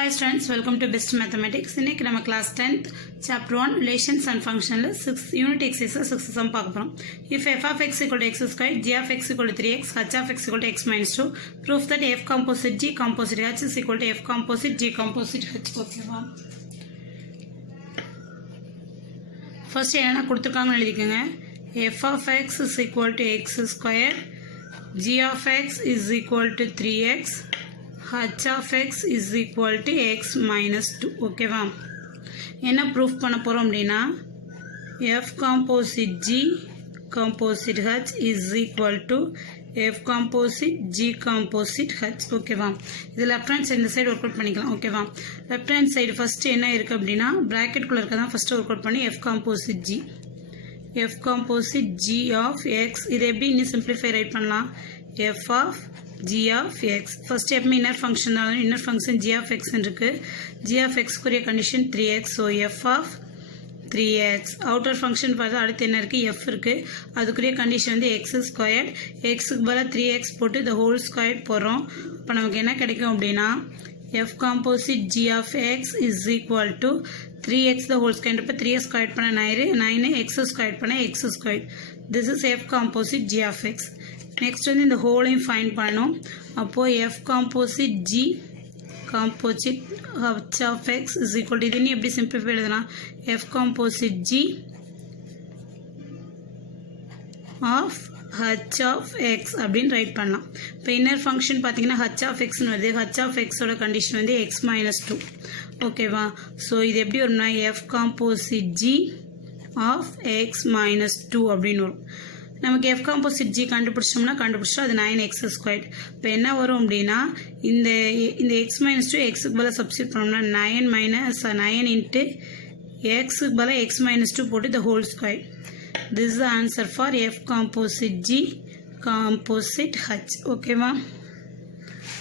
Hi students, welcome to Best Mathematics. இன்னைக்கு நம்ம class 10th chapter 1 relations and functionல 6 unit exercise 6 sum பார்க்க போறோம். If f of x equal to x squared, g of x equal to 3x, h of x equal to x minus 2, prove that f composite g composite h is equal to f composite g composite h. ஓகேவா? First என்னென்ன கொடுத்திருக்காங்கன்னு எழுதிக்கங்க. f of x is equal to x squared, g of x is equal to 3x, h of x is equal to x minus 2. ஓகேவா? என்ன proof பண்ண போகிறோம் அப்படின்னா f composite g composite h is equal to f composite g composite h. ஓகேவா? இது left hand side இந்த side work out பண்ணிக்கலாம். ஓகேவா? லெஃப்ட் ஹேண்ட் சைடு ஃபஸ்ட்டு என்ன இருக்குது அப்படின்னா ப்ராக்கெட்குள்ளே இருக்க தான் ஃபஸ்ட்டு ஒர்க் அவுட் பண்ணி f composite g of x. இது எப்படி இன்னும் சிம்பிளிஃபை ரைட் பண்ணலாம்? f of g of x. First எப்பவுமே inner function inner function g of x இருக்கு. g of x குரிய condition 3x. So f of 3x. Outer function பார்த்தா அடுத்து என்ன இருக்குது? f இருக்குது. அதுக்குரிய கண்டிஷன் வந்து x ஸ்கொயர்ட். எக்ஸுக்கு பதிலாக 3x போட்டு இந்த ஹோல் ஸ்கொயர்ட் போடுறோம். இப்போ நமக்கு என்ன கிடைக்கும் அப்படின்னா f composite g of x is equal to 3x the whole square. இப்போ 3x ஸ்கொயர்ட் பண்ண 9 x ஸ்கொயர்ட் பண்ண x squared. This is f composite g of x. Next வந்து இந்த ஹோலையும் ஃபைண்ட் பண்ணணும். அப்போது f composite g composite h of x is equal to இது எப்படி simplify எழுதலாம்? f composite g of h of x அப்படின்னு right பண்ணலாம். இப்போ இன்னர் ஃபங்க்ஷன் பார்த்தீங்கன்னா h of xன்னு வருது. h of xோட கண்டிஷன் வந்து x minus 2. ஓகேவா? ஸோ இது எப்படி வரும்னா f composite g of x minus 2 அப்படின்னு வரும். நமக்கு f composite g கண்டுபிடிச்சோம்னா அது 9x ஸ்கொயர்ட். இப்போ என்ன வரும் அப்படின்னா இந்த x minus 2 xக்கு பதிலாக சப்ஸ்டிட் பண்ணோம்னா 9 into xக்கு பதிலாக x minus 2 போட்டு the whole square. This is the answer for f composite g composite h. ஓகேவா?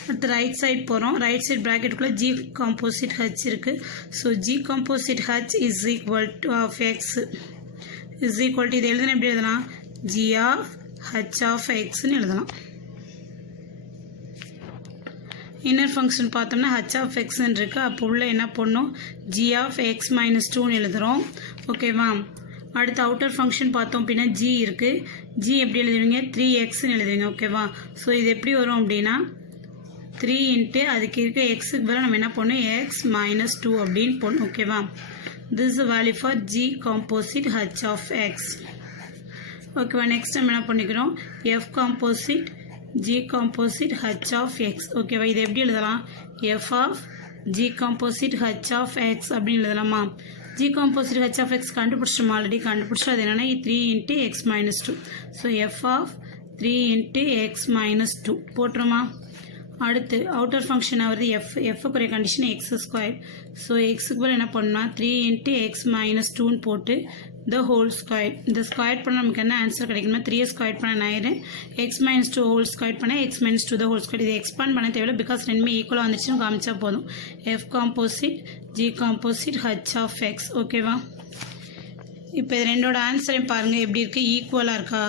அடுத்து ரைட் சைட் போகிறோம். ரைட் சைட் ப்ராக்கெட்டுக்குள்ளே g composite h இருக்குது. So g composite h is equal to of x is equal to இது எழுதுனா எப்படி எழுதலாம்? g of h of x ன்னு எழுதலாம். இன்னர் ஃபங்க்ஷன் பார்த்தோம்னா h of x ன்னு இருக்குது. அப்போ உள்ள என்ன பண்ணணும்? g of x minus 2ன்னு எழுதுகிறோம். ஓகேவா? அடுத்து அவுட்டர் ஃபங்க்ஷன் பார்த்தோம் அப்படின்னா g இருக்குது. g எப்படி எழுதுவீங்க? 3xன்னு எழுதுவீங்க. ஓகேவா? ஸோ இது எப்படி வரும் அப்படின்னா 3 இன்ட்டு அதுக்கு இருக்க எக்ஸுக்கு பதிலாக நம்ம என்ன பண்ணணும்? x minus 2 அப்படின்னு போடணும். ஓகேவா? This is value for g composite h of x. ஓகேவா? நெக்ஸ்ட் நம்ம என்ன பண்ணிக்கிறோம்? f composite g composite h of x. ஓகேவா? இது எப்படி எழுதலாம்? f of g composite h of x அப்படின்னு எழுதலாமா? g composite h of x கண்டுபிடிச்சோம், ஆல்ரெடி கண்டுபிடிச்சோம். அது என்னன்னா 3 into x minus 2. So f of 3 into x minus 2 போட்டுருமா? அடுத்து அவுட்டர் ஃபங்க்ஷன் ஆகுது எஃப்க்குரிய கண்டிஷன் எக்ஸ் ஸ்கொயர். ஸோ எக்ஸுக்கு பதில் என்ன பண்ணால் 3 into x minus 2ன்னு போட்டு the whole square. இந்த ஸ்கொயர் பண்ண நமக்கு என்ன ஆன்சர் கிடைக்குமா? 3 ஸ்கொயர் பண்ண 9, x minus 2 ஹோல் ஸ்கொயர் பண்ண x minus 2 the whole square. இது எக்ஸ்பாண்ட் பண்ண தேவையில்லை, பிகாஸ் ரெண்டுமே ஈக்குவலாக வந்துச்சுன்னு காமிச்சா போதும். f composite g composite h of x. ஓகேவா? இப்போ இது ரெண்டோட ஆன்சரையும் பாருங்கள் எப்படி இருக்குது? ஈக்குவலாக இருக்கா?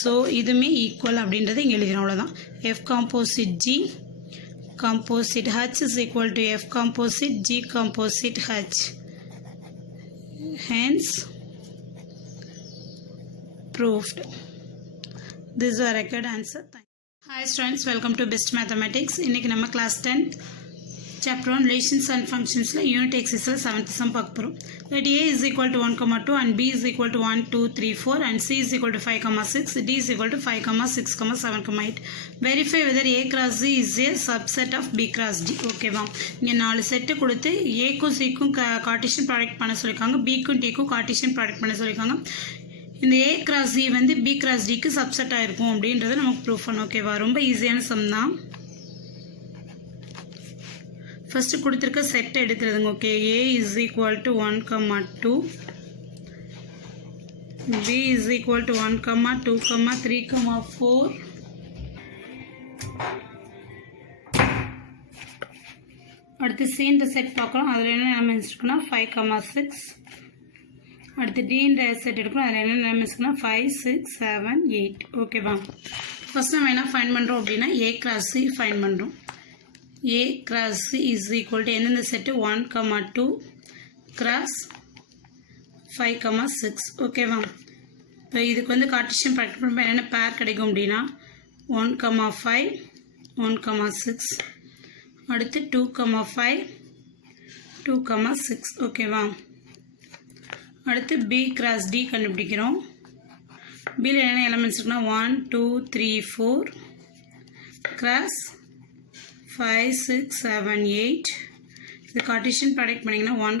ஸோ இதுவுமே ஈக்குவல் அப்படின்றது இங்கே எழுதிடும். அவ்வளோதான். f composite g composite h is equal to f composite g composite h. Hence proved. This is a record answer. Hi students, welcome to Best Mathematics. இன்னைக்கு நம்ம class 10 chapter 1 relations and functionsல unit exercise 7th sum பார்க்க போறோம். Let a is equal to 1, 2 and b is equal to 1, 2, 3, 4 and c is equal to 5, 6, d is equal to 5, 6, 7, 8. Verify whether a cross c is a subset of b cross d. ஓகேவா? இங்க 4 set கொடுத்து a க்கும் c க்கும் Cartesian product பண்ண சொல்லிருக்காங்க, b க்கும் d க்கும் Cartesian product பண்ண சொல்லிருக்காங்க. இந்த a cross c வந்து b cross d க்கு சப்செட் ஆயிருக்கும் அப்படின்றத நமக்கு ப்ரூஃப் பண்ணணும். ஓகேவா? ரொம்ப ஈஸியான சம் தான். ஃபஸ்ட்டு கொடுத்துருக்க செட் எடுத்துருதுங்க. Okay, a is equal to 1, 2, b is equal to 1, 2, 3, 4, அடுத்து c செட் பார்க்கலாம். அதில் என்ன நம்ம எடுத்துக்கணும்? 5, 6. அடுத்து d செட் எடுக்கணும். அதில் என்ன நம்ம எடுத்துக்கணும்? 5, 6, 7, 8. ஓகேவா? ஃபஸ்ட் நம்ம என்ன ஃபைண்ட் பண்ணுறோம் அப்படின்னா a cross c ஃபைண்ட் பண்ணுறோம். A cross C is equal to எந்தெந்த செட்டு 1, 2 cross 5, 6 ஓகேவா. இப்போ இதுக்கு வந்து கார்ட்டீசியன் ப்ராடக்ட் பண்ணும்போது என்னென்ன பேர் கிடைக்கும் அப்படின்னா 1, 5 1, 6 அடுத்து 2, 5 2, 6 ஓகேவா. அடுத்து B cross D கண்டுபிடிக்கிறோம். Bல என்னென்ன எலமெண்ட்ஸ் இருக்குன்னா 1, 2, 3, 4 cross 5, 6, 7, 8 இது கார்ட்டீசியன் ப்ராடக்ட் பண்ணிங்கன்னா 1,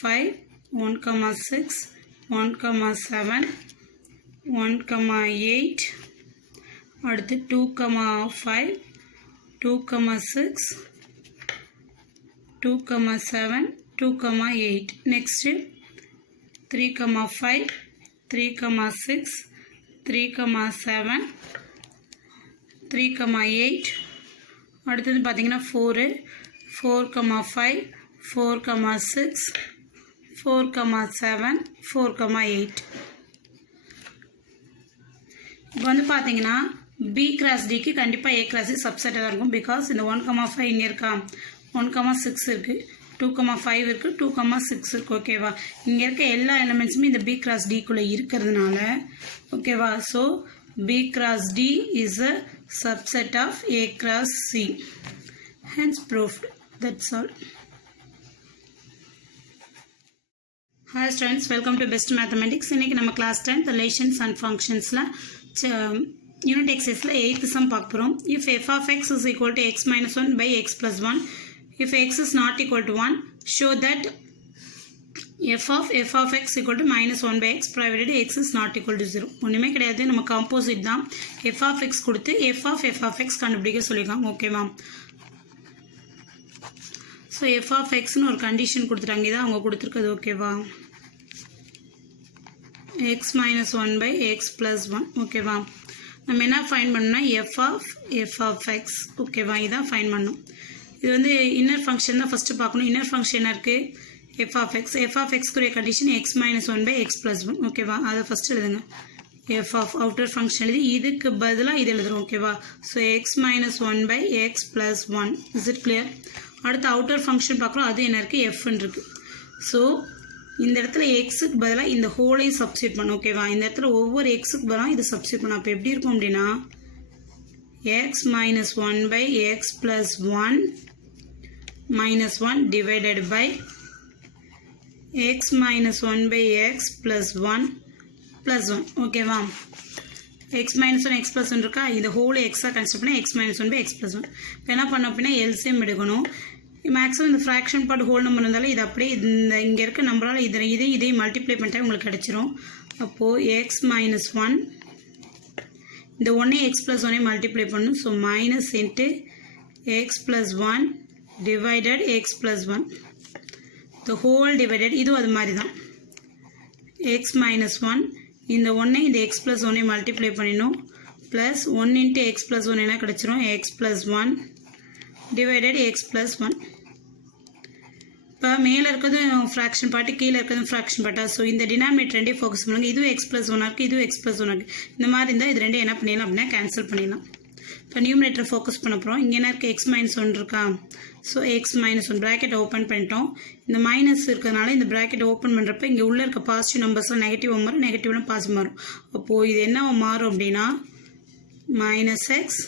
5 1, 6 1, 7 1, 8 அடுத்து 2, 5 2, 6 2, 7 2, 8 next 3, 5 3, 6 3, 7 3, 8 அடுத்தது பார்த்தீங்கன்னா 4, 5 4, 6 4, 7 4, 8 இப்போ வந்து பார்த்தீங்கன்னா B cross D க்கு கண்டிப்பாக A cross சப்செட்டாக தான் இருக்கும். பிகாஸ் இந்த 1, 5 இங்கே இருக்கா 1, 6 இருக்குது 2, 5 இருக்குது 2, 6 இருக்குது ஓகேவா. இங்கே இருக்க எல்லா எலிமெண்ட்ஸுமே இந்த B cross D குள்ளே இருக்கிறதுனால ஓகேவா. So B cross D is a subset of A cross C. Hence proved. That's all. Hi students, welcome to Best Mathematics. இன்னைக்கு நம்ம class 10 relations and functionsல unit exerciseல 8th sum பார்க்க போறோம். If f of x is equal to x minus 1 by x plus 1, if x is not equal to 1, show that f of x equal to minus 1 by x provided x is not equal to 0. ஒன்றுமே கிடையாது, நம்ம composite தான். f of x கொடுத்து f of x கண்டுபிடிக்க சொல்லியிருக்காங்க ஓகேவா. So f of xன்னு ஒரு condition கொடுத்துட்டாங்க, இதான் அவங்க கொடுத்துருக்குது ஓகேவா. x minus 1 by x plus 1 ஓகேவா. நம்ம என்ன ஃபைண்ட் பண்ணோம்னா f of x ஓகேவா, இதான் ஃபைண்ட் பண்ணணும். இது வந்து இன்னர் ஃபங்க்ஷன் தான் ஃபஸ்ட்டு பார்க்கணும். இன்னர் ஃபங்க்ஷன் என்ன இருக்குது f of x குரிய condition x minus 1 by x plus 1 ஓகேவா. அதை ஃபஸ்ட்டு எழுதுங்க. f of அவுட்டர் ஃபங்க்ஷன் எழுதி இதுக்கு பதிலாக இது எழுதுறோம் ஓகேவா. So x minus 1 by x plus 1 is it clear. அடுத்து அவுட்டர் ஃபங்க்ஷன் பார்க்குறோம், அது என்ன இருக்குது எஃப்ன்னு இருக்குது. ஸோ இந்த இடத்துல எக்ஸுக்கு பதிலாக இந்த ஹோலையும் சப்ஸ்டியூட் பண்ணும் ஓகேவா. இந்த இடத்துல ஒவ்வொரு எக்ஸுக்கு பதிலாக இது சப்ஸ்டியூட் பண்ணும். அப்போ எப்படி இருக்கும் அப்படின்னா x minus 1 by x plus 1 minus 1 divided by x minus 1 by x plus 1 plus 1 ஓகேவா. x minus 1 x plus 1 இருக்கா, இந்த ஹோல் எக்ஸாக கன்சிடர் பண்ணால் x minus 1 by x plus 1. இப்போ என்ன பண்ணோம் அப்படின்னா எல்சிஎம் எடுக்கணும். மேக்ஸிமம் இந்த ஃப்ராக்ஷன் பார்ட் ஹோல் நம்பர் இருந்தாலும் இது அப்படியே இந்த இங்கே இருக்க நம்பரால் இதையும் மல்டிப்ளை பண்ணிட்டா உங்களுக்கு கிடச்சிரும். அப்போது x minus 1 இந்த 1 x plus 1 மல்டிப்ளை பண்ணணும். So minus into x plus 1 divided x plus 1 the whole divided இதுவும் அது மாதிரி தான். x minus 1 இந்த 1 இந்த x plus 1 மல்டிப்ளை பண்ணிடணும். ப்ளஸ் 1 இன்ட்டு x plus 1 என்ன கிடச்சிரும் x plus 1 divided x plus 1. இப்போ மேலே இருக்கிறதும் ஃப்ராக்ஷன் பார்ட்டு கீழே இருக்கிறதும் ஃப்ராக்ஷன் பார்ட்டா. ஸோ இந்த டினாமினேட்டர் ரெண்டே ஃபோக்கஸ் பண்ணுங்க. இதுவும் x plus 1 இருக்குது, இதுவும் x plus 1 இருக்குது. இந்த மாதிரி இருந்தால் இது ரெண்டே என்ன பண்ணிடலாம் அப்படின்னா கேன்சல் பண்ணிடலாம். இப்போ நியூமினேட்டர் ஃபோக்கஸ் பண்ண போகிறோம். இங்கே என்ன இருக்குது x minus 1 இருக்கா. So x minus 1 bracket open பண்ணிட்டோம். இந்த மைனஸ் இருக்கிறதுனால இந்த ப்ராக்கெட் ஓப்பன் பண்ணுறப்ப இங்கே உள்ளே இருக்க பாசிட்டிவ் நம்பர்ஸ்லாம் நெகட்டிவ் மாறும், நெகட்டிவ்லாம் பாசிட்டிவ் மாறும். அப்போது இது என்ன மாறும் அப்படின்னா மைனஸ் எக்ஸ்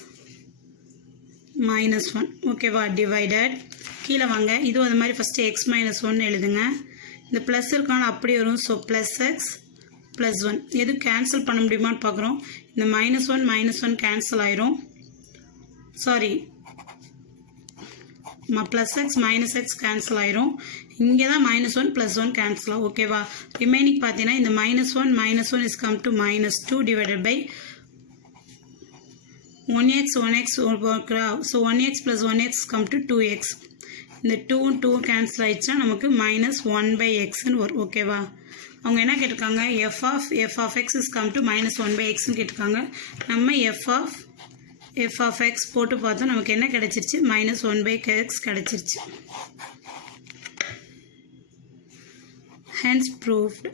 minus 1 ஓகேவா டிவைடட் கீழே வாங்க. இதுவும் அது மாதிரி ஃபஸ்ட்டு x minus 1 எழுதுங்க. இந்த ப்ளஸ் இருக்கான அப்படி வரும். ஸோ ப்ளஸ் எக்ஸ் ப்ளஸ் 1 எது கேன்சல் பண்ண முடியுமான்னு பார்க்குறோம். இந்த -1 கேன்சல் ஆயிரும். Sorry plus X minus X cancel ஆயிரும். இங்கே தான் -1 + 1 கேன்சல் ஆகும் ஓகேவா. ரிமைனிங் பார்த்தீங்கன்னா இந்த -1 is come to -2 divided by 1x ஓகேவா. So 1x + 1x come to 2x. இந்த 2 கேன்சல் ஆயிடுச்சுன்னா நமக்கு -1/xன்னு வரும் ஓகேவா. அவங்க என்ன கேட்டிருக்காங்க f of x is come to -1/xன்னு கேட்டிருக்காங்க. நம்ம f of x போட்டு பார்த்தோம், நமக்கு என்ன கிடைச்சிருச்சு -1/x கிடைச்சிருச்சு. hence proved.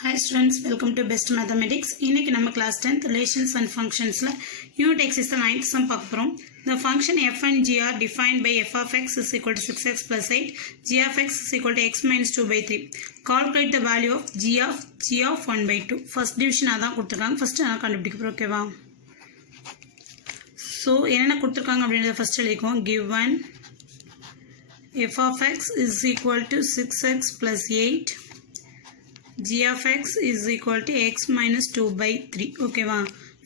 Hi students, welcome to Best Mathematics. இன்னைக்கு நம்ம class 10th relations and functionsல unit exercise the 9th sum பார்க்க போறோம். The function f and g are defined by f of x is equal to 6x plus 8, g of x is equal to x minus 2 by 3. Calculate the value of g of 1 by 2. First division அதான் கொடுத்திருக்காங்க. First நான் கண்டுபிடிக்க போறோம். ஓகேவா? So என்னென்ன கொடுத்திருக்காங்க அப்படிங்கறத first எழுதிக்குவோம். Given f of x is equal to 6x plus 8, g of x is equal to x minus 2 by 3. Okay va?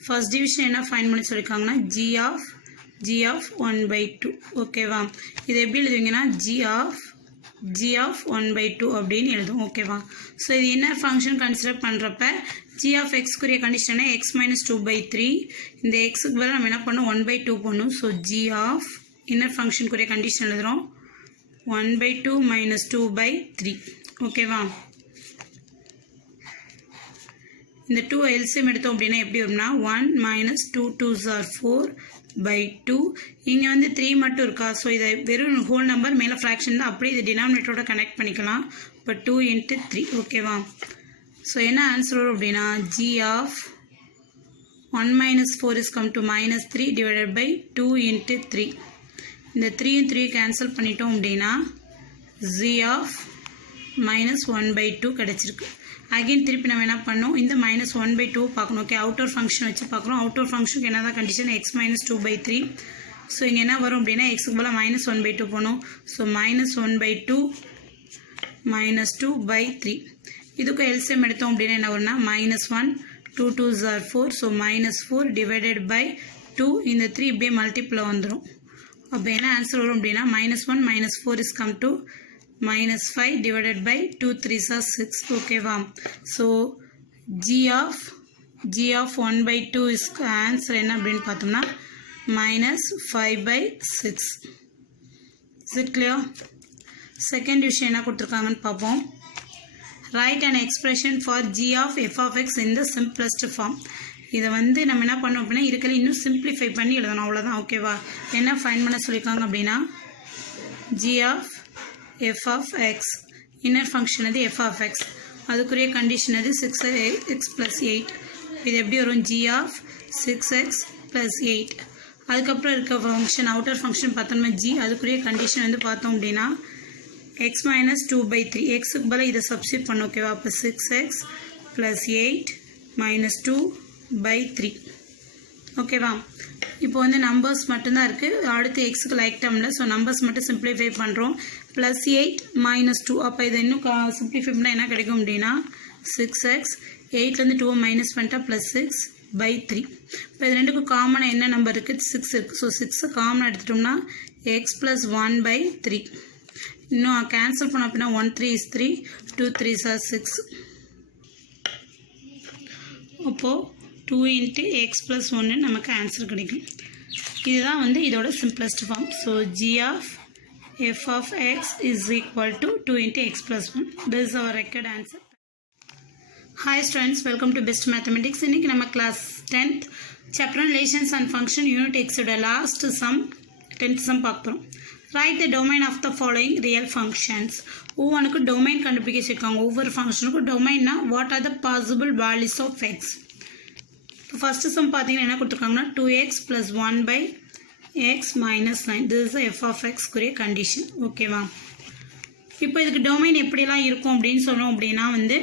First division என்ன find பண்ணி சொல்லிருக்காங்கன்னா g of 1 by 2. Okay va? இது எப்படி எழுதுவீங்கன்னா g of 1 by 2 அப்படின்னு எழுதுவோம். Okay va? So இது inner function consider பண்றப்ப g of x குரிய condition x minus 2 by 3. இந்த x க்கு பதிலா நம்ம என்ன பண்ணோம் 1 by 2 பண்ணும். So g of inner function குரிய condition எழுதுறோம் 1 by 2 minus 2 by 3. Okay va? இந்த 2 LCM எடுத்தோம் அப்படின்னா எப்படி வரும்னா 1 minus 2 2s are 4 by 2. இங்க வந்து 3 மட்டும் இருக்கா. ஸோ இதை வெறும் ஹோல் நம்பர் மேலே ஃப்ராக்ஷன் தான், அப்படியே இது டினாமினேட்டரோட கனெக்ட் பண்ணிக்கலாம். இப்போ 2 into 3. ஓகேவா? ஸோ என்ன ஆன்சர் வரும் அப்படின்னா g of 1 minus 4 is come to minus 3 divided by 2 into 3. இந்த 3 3 கேன்சல் பண்ணிட்டோம் அப்படின்னா g of minus 1 by 2 கிடைச்சிருக்கு. அகைன் திருப்பி நம்ம என்ன பண்ணோம், இந்த மைனஸ் 1 by 2 பார்க்கணும். ஓகே, அவுட்டர் ஃபங்க்ஷன் வச்சு பார்க்குறோம். அவுட்டர் ஃபங்க்ஷனுக்கு என்ன தான் condition X minus 2 by 3. So இங்கே என்ன வரும் அப்படின்னா எக்ஸுக்கு போல் மைனஸ் 1 by 2 போகணும். So minus 1 by 2 minus 2 by 3. இதுக்கு எல்சிஎம் எடுத்தோம் அப்படின்னா என்ன வரும்னா minus 1 2 2s are 4. So minus 4 divided by 2. இந்த 3 இப்படியே மல்டிப்பிள் வந்துடும். அப்போ என்ன ஆன்சர் வரும் அப்படின்னா minus 1 minus 4 is come to minus 5 divided by 2 3s are 6. Okay va? So g of 1 by 2 is answer என்ன அப்படின்னு பார்த்தோம்னா minus 5 by 6. Is it clear? Second division என்ன கொடுத்துருக்காங்கன்னு பார்ப்போம். Write an expression for g of f of x in the simplest form. இதை வந்து நம்ம என்ன பண்ணோம் அப்படின்னா இருக்கிற இன்னும் சிம்பிளிஃபை பண்ணி எழுதணும், அவ்வளோதான். ஓகேவா? என்ன ஃபைண்ட் பண்ண சொல்லியிருக்காங்க அப்படின்னா g of f of x inner function அது f of x, அதுக்குரிய கண்டிஷன் அது 6x plus 8. இது எப்படி வரும் g of 6x plus 8. அதுக்கப்புறம் இருக்க ஃபங்க்ஷன் அவுட்டர் ஃபங்க்ஷன் பார்த்தோம்னா g, அதுக்குரிய கண்டிஷன் வந்து பார்த்தோம் அப்படின்னா x minus 2 by 3. எக்ஸுக்கு பதில் இதை சப்ஸ்டிட் பண்ண. ஓகேவா? அப்போ 6x plus 8 minus 2 by 3. ஓகேவா? இப்போ வந்து நம்பர்ஸ் மட்டும்தான் இருக்குது. அடுத்து எக்ஸுக்கு லைக் டேர்மில். ஸோ நம்பர்ஸ் மட்டும் சிம்பிளிஃபை பண்ணுறோம். Plus 8 minus 2. அப்போ இதை இன்னும் சிம்பிளிஃபை பண்ணால் என்ன கிடைக்கும் அப்படின்னா 6x 8லேருந்து 2 மைனஸ் பண்ணிட்டா ப்ளஸ் 6 by 3. இப்போ இது ரெண்டுக்கும் காமனாக என்ன நம்பர் இருக்குது 6 இருக்குது. ஸோ 6 காமனாக எடுத்துட்டோம்னா x plus 1 by 3. இன்னும் கேன்சல் பண்ணோம் அப்படின்னா 1 3 is 3 2 3s are 6. அப்போது 2 into x plus 1 நமக்கு ஆன்சர் கிடைக்கும். இதுதான் வந்து இதோட simplest form. So g of f of x is equal to 2 into x plus 1. This is our required answer. Hi students, welcome to Best Mathematics. இன்னைக்கு நம்ம class 10th chapter relations and function unit x ஓட last sum 10th sum பார்க்க போகிறோம். Write the domain of the following real functions. ஒவ்வொன்றுக்கு domain கண்டுபிடிக்க வச்சுருக்காங்க. ஒவ்வொரு ஃபங்க்ஷனுக்கும் டொமைன்னா what are the possible values of x. First sum பார்த்தீங்கன்னா என்ன கொடுத்துருக்காங்கன்னா 2x plus 1 by x minus 9. this is f of x குரிய கண்டிஷன். ஓகேவா? இப்போ இதுக்கு டொமைன் எப்படிலாம் இருக்கும் அப்படின்னு சொன்னோம் அப்படின்னா வந்து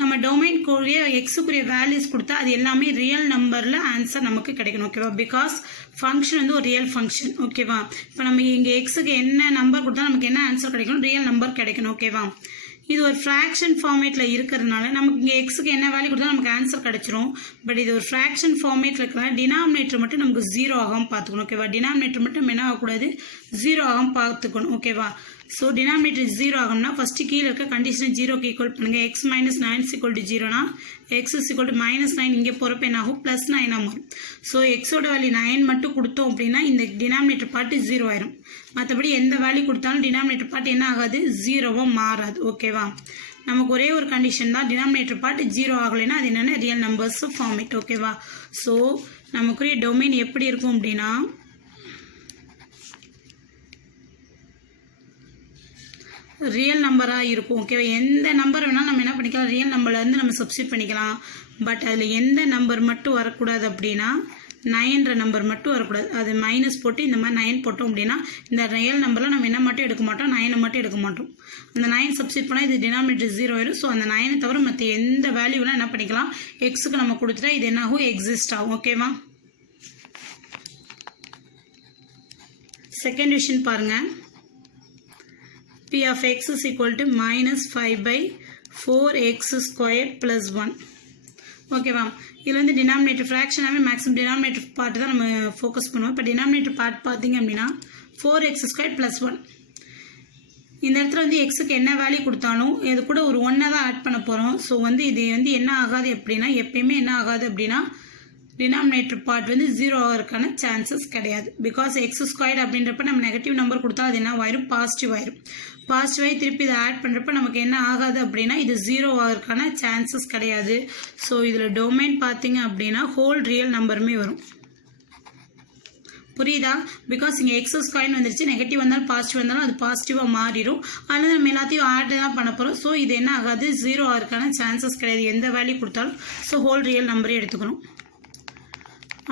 நம்ம டொமைன்குரிய எக்ஸுக்குரிய வேல்யூஸ் கொடுத்தா அது எல்லாமே ரியல் நம்பரில் ஆன்சர் நமக்கு கிடைக்கணும். ஓகேவா? பிகாஸ் ஃபங்க்ஷன் வந்து ஒரு ரியல் ஃபங்க்ஷன். ஓகேவா? இப்போ நம்ம இங்கே எக்ஸுக்கு என்ன நம்பர் கொடுத்தா நமக்கு என்ன ஆன்சர் கிடைக்கணும், ரியல் நம்பர் கிடைக்கணும். ஓகேவா? இது ஒரு ஃப்ராக்ஷன் ஃபார்மேட்டில் இருக்கிறதுனால நமக்கு இங்கே எக்ஸுக்கு என்ன வேல்யூ கொடுத்தா நமக்கு ஆன்சர் கிடச்சிரும். பட் இது ஒரு ஃப்ராக்ஷன் ஃபார்மேட்டில் இருக்கிறனால டினாமினேட்டர் மட்டும் நமக்கு 0 ஆகாமல் பார்த்துக்கணும். ஓகேவா? டினாமினேட்டர் மட்டும் நம்ம என்ன ஆகக்கூடாது 0 ஆகாமல் பார்த்துக்கணும். ஓகேவா? ஸோ டினாமினேட்டர் 0 ஆகணும்னா ஃபஸ்ட்டு கீழே இருக்க கண்டிஷனை 0க்கு ஈக்குவல் பண்ணுங்கள். x minus 9 is equal to 0னா x is equal to minus 9 இங்கே போகிறப்ப என்ன ஆகும் +9 ஆகும். ஸோ எக்ஸோட வேல்யூ 9 மட்டும் கொடுத்தோம் அப்படின்னா இந்த டினாமினேட்டர் பார்ட்டு 0 ஆயிரும். மற்றபடி எந்த வேல்யூ கொடுத்தாலும் டினாமினேட்டர் பார்ட் என்ன ஆகாது 0வாக மாறாது. ஓகேவா? நமக்கு ஒரே ஒரு கண்டிஷன் தான், டினாமினேட்டர் பார்ட் 0 ஆகலைன்னா அது என்னென்ன ரியல் நம்பர்ஸ் ஃபார்மேட். ஓகேவா? ஸோ நமக்குரிய டொமைன் எப்படி இருக்கும் அப்படின்னா ரியல் நம்பராக இருக்கும். ஓகேவா, எந்த நம்பர் வேணால் நம்ம என்ன பண்ணிக்கலாம், ரியல் நம்பர்லேருந்து நம்ம சப்ஸ்டியூட் பண்ணிக்கலாம். பட் அதில் எந்த நம்பர் மட்டும் வரக்கூடாது அப்படின்னா 9ன்ற நம்பர் மட்டும் வரக்கூடாது. அது மைனஸ் போட்டு இந்த மாதிரி 9 போட்டோம் அப்படின்னா இந்த ரியல் நம்பரில் நம்ம என்ன மட்டும் எடுக்க மாட்டோம், 9 மட்டும் எடுக்க மாட்டோம். அந்த 9 சப்ஸ்டியூட் பண்ணால் இது டினாமினேட்டர் 0 ஆயிடும். ஸோ அந்த 9 தவிர மற்ற எந்த வேல்யூலாம் என்ன பண்ணிக்கலாம், எக்ஸுக்கு நம்ம கொடுத்துட்டா இது என்ன ஆகும், எக்ஸிஸ்ட் ஆகும். ஓகேவா. செகண்ட் விஷயம் பாருங்கள். P of x is equal to minus 5/4x squared plus 1. ஓகேவா. இதில் வந்து டினாமினேட்டர் ஃப்ராக்ஷனாகவே மேக்ஸிமம் டினாமினேட்டர் பார்ட் தான் நம்ம ஃபோக்கஸ் பண்ணுவோம். இப்போ டினாமினேட்டர் பார்ட் பார்த்தீங்க அப்படின்னா 4x squared plus 1. இந்த இடத்துல வந்து எக்ஸுக்கு என்ன வேல்யூ கொடுத்தாலும் இது கூட ஒரு 1 தான் ஆட் பண்ண போகிறோம். ஸோ வந்து இது வந்து என்ன ஆகாது அப்படின்னா, எப்பயுமே என்ன ஆகாது அப்படின்னா டினாமினேட்டர் பார்ட் வந்து 0 ஆகிறதுக்கான சான்சஸ் கிடையாது. பிகாஸ் எக்ஸ் ஸ்கொயர்டு அப்படின்றப்ப நம்ம நெகட்டிவ் நம்பர் கொடுத்தா அது என்ன ஆயிரும், பாசிட்டிவ் ஆயிரும். பாசிட்டிவாகி திருப்பி இதை ஆட் பண்ணுறப்ப நமக்கு என்ன ஆகாது அப்படின்னா இது 0 ஆகிறதுக்கான சான்சஸ் கிடையாது. ஸோ இதில் டொமைன் பார்த்தீங்க அப்படின்னா ஹோல் ரியல் நம்பருமே வரும். புரியுதா? பிகாஸ் இங்கே எக்ஸ் ஸ்கொயர்னு வந்துருச்சு, நெகட்டிவ் வந்தாலும் பாசிட்டிவ் வந்தாலும் அது பாசிட்டிவாக மாறிடும். அதனால நம்ம எல்லாத்தையும் ஆட் தான் பண்ண போகிறோம். ஸோ இது என்ன ஆகாது, 0 ஆகிறதுக்கான சான்சஸ் கிடையாது எந்த வேல்யூ கொடுத்தாலும். ஸோ ஹோல் ரியல் நம்பரே எடுத்துக்கணும்.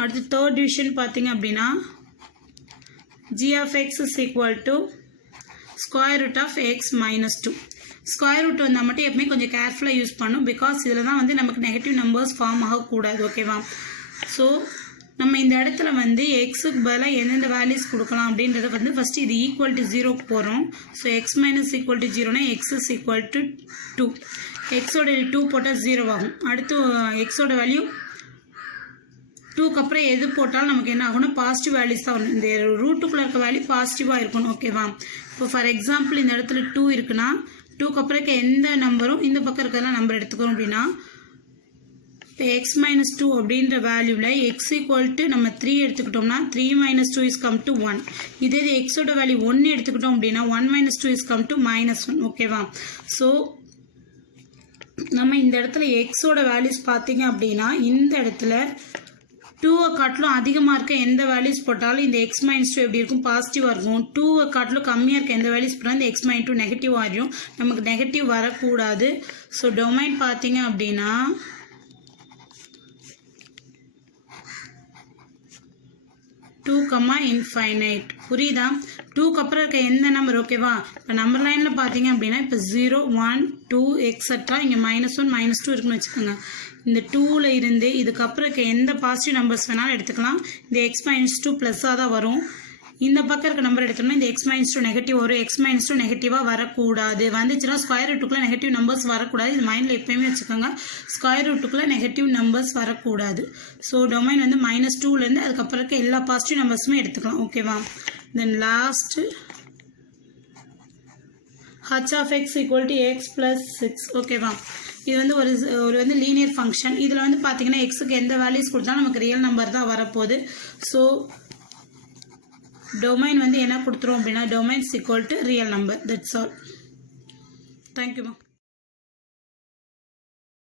அடுத்து தேர்ட் டிவிஷன் பார்த்தீங்க அப்படின்னா g of x is equal to square root of x minus 2. Square root வந்தால் மட்டும் எப்பவுமே கொஞ்சம் கேர்ஃபுல்லாக யூஸ் பண்ணும். பிகாஸ் இதில் தான் வந்து நமக்கு நெகட்டிவ் நம்பர்ஸ் ஃபார்ம் ஆகக்கூடாது. ஓகேவா. ஸோ நம்ம இந்த இடத்துல வந்து எக்ஸுக்கு பதிலாக எந்தெந்த வேல்யூஸ் கொடுக்கலாம் அப்படின்றத வந்து ஃபஸ்ட்டு இது ஈக்குவல் டு 0 போகிறோம். So x minus equal to 0னா எக்ஸ் இஸ் ஈக்குவல் டு 2. எக்ஸோட 2 போட்டால் 0 ஆகும். அடுத்து எக்ஸோட வேல்யூ 2க்கு அப்புறம் எது போட்டாலும் நமக்கு என்ன ஆகும்னா பாசிட்டிவ் வேல்யூஸ் தான் வரும். இந்த ரூட்டுக்குள்ளே இருக்க வேல்யூ பாசிட்டிவாக இருக்கணும். ஓகேவா. இப்போ ஃபார் எக்ஸாம்பிள் இந்த இடத்துல 2 இருக்குன்னா 2க்கு அப்புறம் இருக்க எந்த நம்பரும் இந்த பக்கம் இருக்கிறதெல்லாம் நம்பர் எடுத்துக்கிறோம் அப்படின்னா இப்போ எக்ஸ் மைனஸ் 2 அப்படின்ற வேல்யூவில் எக்ஸ் ஈக்குவல் டு நம்ம 3 எடுத்துக்கிட்டோம்னா 3 minus 2 is come to 1. இதே இது எக்ஸோட வேல்யூ 1 எடுத்துக்கிட்டோம் அப்படின்னா 1 minus 2 is come to -1. ஓகேவா. ஸோ நம்ம இந்த இடத்துல எக்ஸோட வேல்யூஸ் பார்த்தீங்க அப்படின்னா இந்த இடத்துல 2 காட்டிலும் அதிகமாக இருக்க எந்த வேல்யூஸ் போட்டாலும் இந்த எக்ஸ் மைனஸ் 2 எப்படி இருக்கும், பாசிட்டிவாக இருக்கும். 2 காட்டிலும் கம்மியாக இருக்க எந்த வேல்யூஸ் போட்டாலும் இந்த எக்ஸ் மைனஸ் 2 நெகட்டிவ் ஆகிடும். நமக்கு நெகட்டிவ் வரக்கூடாது. ஸோ டொமைன் பார்த்தீங்க அப்படின்னா 2, இன்ஃபைனைட். புரியுதா. 2க்கு அப்புறம் இருக்க எந்த நம்பர். ஓகேவா. இப்போ நம்பர் லைனில் பார்த்தீங்க அப்படின்னா இப்போ 0, 1, 2 எக்ஸட்ரா இங்கே -1 -2 இருக்குன்னு வச்சுக்கோங்க. இந்த 2ல் இருந்து இதுக்கப்புறம் இருக்க எந்த பாசிட்டிவ் நம்பர்ஸ் வேணாலும் எடுத்துக்கலாம். இந்த எக்ஸ் மைனஸ் 2 ப்ளஸ்ஸாக தான் வரும். இந்த பக்கம் இருக்க நம்பர் எடுத்தோம்னா இந்த எக்ஸ் மைனஸ் 2 நெகட்டிவ் வரும். எக்ஸ் மைனஸ் 2 நெகட்டிவாக வரக்கூடாது. வந்துச்சுன்னா ஸ்கொயர் ரூட்டுக்குள்ளே நெகட்டிவ் நம்பர்ஸ் வரக்கூடாது. இது மைண்டில் எப்பயுமே வச்சுக்கோங்க. ஸ்கொயர் ரூட்டுக்குள்ளே நெகட்டிவ் நம்பர்ஸ் வரக்கூடாது. ஸோ டொமைன் வந்து -2லேருந்து அதுக்கப்புறம் இருக்க எல்லா பாசிட்டிவ் நம்பர்ஸுமே எடுத்துக்கலாம். ஓகேவா. Then last h of x equal to x plus 6. ஓகேவா. இது வந்து ஒரு வந்து லீனியர் ஃபங்க்ஷன். இதில் வந்து பார்த்தீங்கன்னா எக்ஸுக்கு எந்த வேல்யூஸ் கொடுத்தாலும் நமக்கு ரியல் நம்பர் தான் வரப்போகுது. ஸோ டொமைன் வந்து என்ன கொடுத்துரும் அப்படின்னா domain is equal to real number. That's all. தேங்க்யூமா.